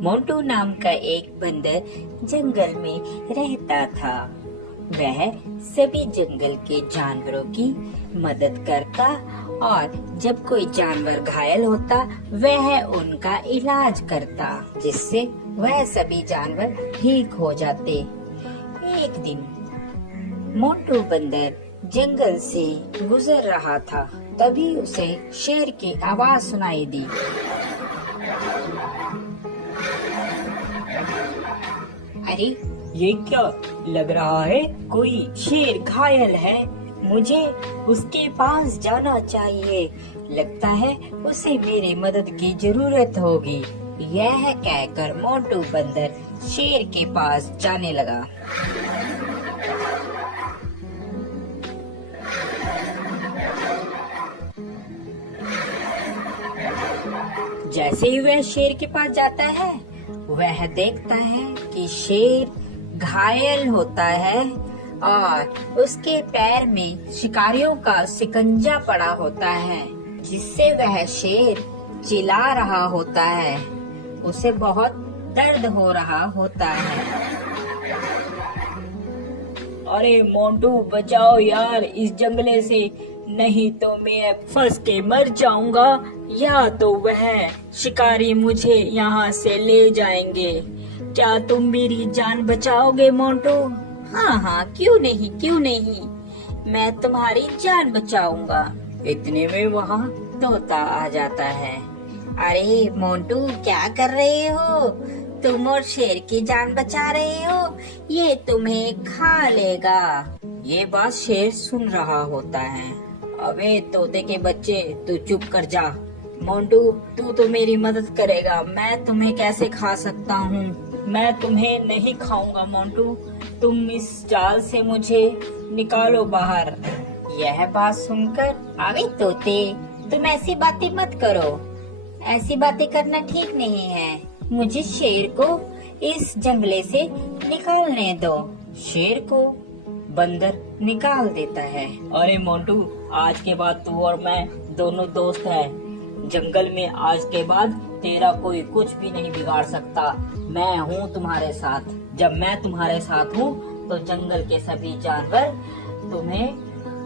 मोंटू नाम का एक बंदर जंगल में रहता था। वह सभी जंगल के जानवरों की मदद करता और जब कोई जानवर घायल होता वह उनका इलाज करता, जिससे वह सभी जानवर ठीक हो जाते। एक दिन मोंटू बंदर जंगल से गुजर रहा था, तभी उसे शेर की आवाज सुनाई दी। अरे ये क्या लग रहा है? कोई शेर घायल है, मुझे उसके पास जाना चाहिए। लगता है उसे मेरी मदद की जरूरत होगी। यह कहकर मोंटू बंदर शेर के पास जाने लगा। जैसे ही वह शेर के पास जाता है, वह देखता है कि शेर घायल होता है और उसके पैर में शिकारियों का शिकंजा पड़ा होता है, जिससे वह शेर चिल्ला रहा होता है। उसे बहुत दर्द हो रहा होता है। अरे मोंटू, बचाओ यार इस जंगले से, नहीं तो मैं फंस के मर जाऊंगा, या तो वह शिकारी मुझे यहाँ से ले जाएंगे। क्या तुम मेरी जान बचाओगे मोंटू? हाँ, क्यों नहीं, मैं तुम्हारी जान बचाऊंगा। इतने में वहाँ तोता आ जाता है। अरे मोंटू, क्या कर रहे हो? तुम और शेर की जान बचा रहे हो, ये तुम्हें खा लेगा। ये बात शेर सुन रहा होता है। अबे तोते के बच्चे, तू चुप कर जा। मोंटू, तू तो मेरी मदद करेगा, मैं तुम्हें कैसे खा सकता हूँ? मैं तुम्हें नहीं खाऊंगा मोंटू, तुम इस जाल से मुझे निकालो बाहर। यह बात सुनकर, अबे तोते, तुम ऐसी बातें मत करो, ऐसी बातें करना ठीक नहीं है। मुझे शेर को इस जंगले से निकालने दो। शेर को बंदर निकाल देता है। अरे मोंटू, आज के बाद तू और मैं दोनों दोस्त हैं। जंगल में आज के बाद तेरा कोई कुछ भी नहीं बिगाड़ सकता। मैं हूँ तुम्हारे साथ। जब मैं तुम्हारे साथ हूँ तो जंगल के सभी जानवर तुम्हें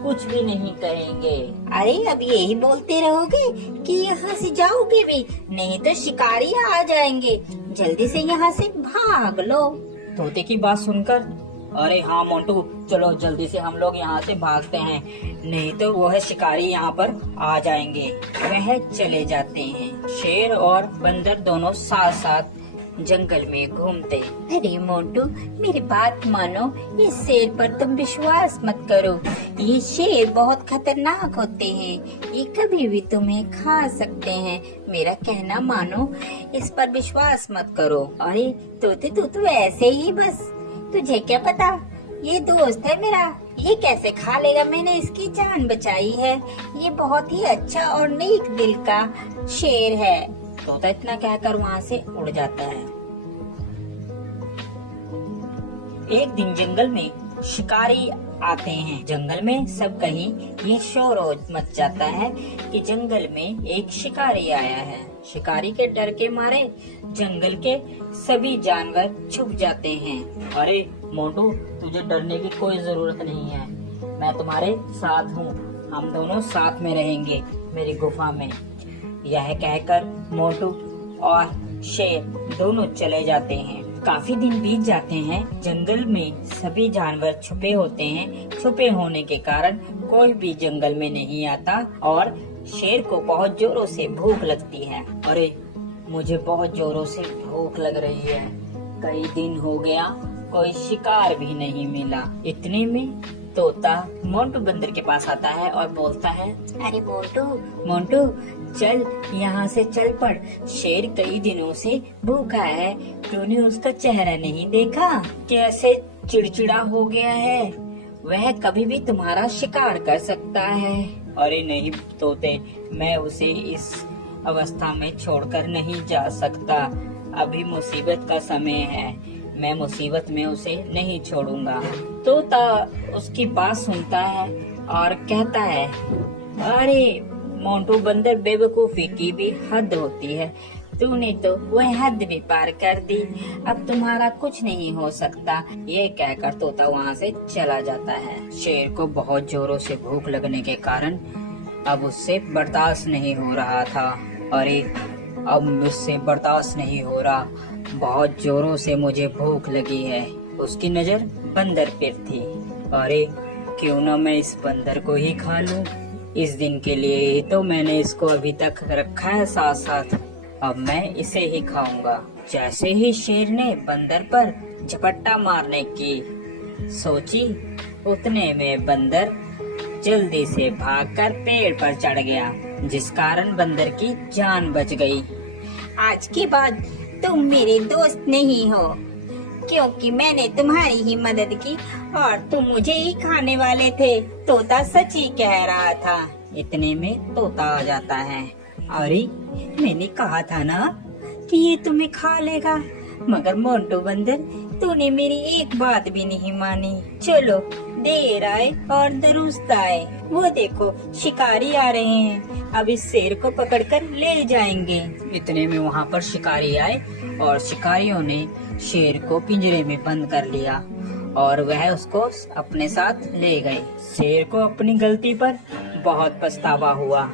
कुछ भी नहीं करेंगे। अरे अब यही बोलते रहोगे कि यहाँ से जाओगे भी? नहीं तो शिकारी आ जाएंगे। जल्दी से यहाँ से भाग लो। तोते की बात सुनकर, अरे हाँ मोंटू, चलो जल्दी से हम लोग यहाँ से भागते हैं, नहीं तो वह शिकारी यहाँ पर आ जाएंगे। वह चले जाते हैं। शेर और बंदर दोनों साथ साथ जंगल में घूमते। अरे मोंटू, मेरी बात मानो, इस शेर पर तुम विश्वास मत करो। ये शेर बहुत खतरनाक होते हैं, ये कभी भी तुम्हें खा सकते हैं। मेरा कहना मानो, इस पर विश्वास मत करो। अरे तोते, तू तो ऐसे ही बस, तुझे क्या पता, ये दोस्त है मेरा, ये कैसे खा लेगा? मैंने इसकी जान बचाई है। ये बहुत ही अच्छा और नेक दिल का शेर है। तोता इतना कहकर वहाँ से उड़ जाता है। एक दिन जंगल में शिकारी आते हैं। जंगल में सब कहीं ये शोर मच जाता है कि जंगल में एक शिकारी आया है। शिकारी के डर के मारे जंगल के सभी जानवर छुप जाते हैं। अरे मोंटू, तुझे डरने की कोई जरूरत नहीं है, मैं तुम्हारे साथ हूँ, हम दोनों साथ में रहेंगे मेरी गुफा में। यह कहकर मोंटू और शेर दोनों चले जाते हैं। काफी दिन बीत जाते हैं। जंगल में सभी जानवर छुपे होते हैं। छुपे होने के कारण कोई भी जंगल में नहीं आता और शेर को बहुत जोरों से भूख लगती है। अरे मुझे बहुत जोरों से भूख लग रही है, कई दिन हो गया कोई शिकार भी नहीं मिला। इतने में तोता मोंटू बंदर के पास आता है और बोलता है, अरे मोंटू चल यहाँ से चल पड़, शेर कई दिनों से भूखा है, तूने उसका चेहरा नहीं देखा, कैसे चिड़चिड़ा हो गया है, वह कभी भी तुम्हारा शिकार कर सकता है। अरे नहीं तोते, मैं उसे इस अवस्था में छोड़कर नहीं जा सकता, अभी मुसीबत का समय है, मैं मुसीबत में उसे नहीं छोड़ूंगा। तोता उसकी बात सुनता है और कहता है, अरे मोंटू बंदर, बेवकूफी की भी हद होती है, तूने तो वह हद भी पार कर दी, अब तुम्हारा कुछ नहीं हो सकता। ये कहकर तोता वहाँ से चला जाता है। शेर को बहुत जोरों से भूख लगने के कारण अब उससे बर्दाश्त नहीं हो रहा था। अरे अब मुझसे बर्दाश्त नहीं हो रहा, बहुत जोरों से मुझे भूख लगी है। उसकी नजर बंदर पर थी। अरे क्यों ना मैं इस बंदर को ही खा लूं। इस दिन के लिए ही तो मैंने इसको अभी तक रखा है साथ साथ, अब मैं इसे ही खाऊंगा। जैसे ही शेर ने बंदर पर झपट्टा मारने की सोची, उतने में बंदर जल्दी से भागकर पेड़ पर चढ़ गया, जिस कारण बंदर की जान बच गई। आज के बाद तुम मेरे दोस्त नहीं हो, क्योंकि मैंने तुम्हारी ही मदद की और तुम मुझे ही खाने वाले थे। तोता सच ही कह रहा था। इतने में तोता आ जाता है। अरे मैंने कहा था ना कि ये तुम्हें खा लेगा, मगर मोंटू बंदर तूने मेरी एक बात भी नहीं मानी। चलो देर आए और दुरुस्त आए, वो देखो शिकारी आ रहे हैं, अब इस शेर को पकड़कर ले जाएंगे। इतने में वहाँ पर शिकारी आए और शिकारियों ने शेर को पिंजरे में बंद कर लिया और वह उसको अपने साथ ले गए। शेर को अपनी गलती पर बहुत पछतावा हुआ।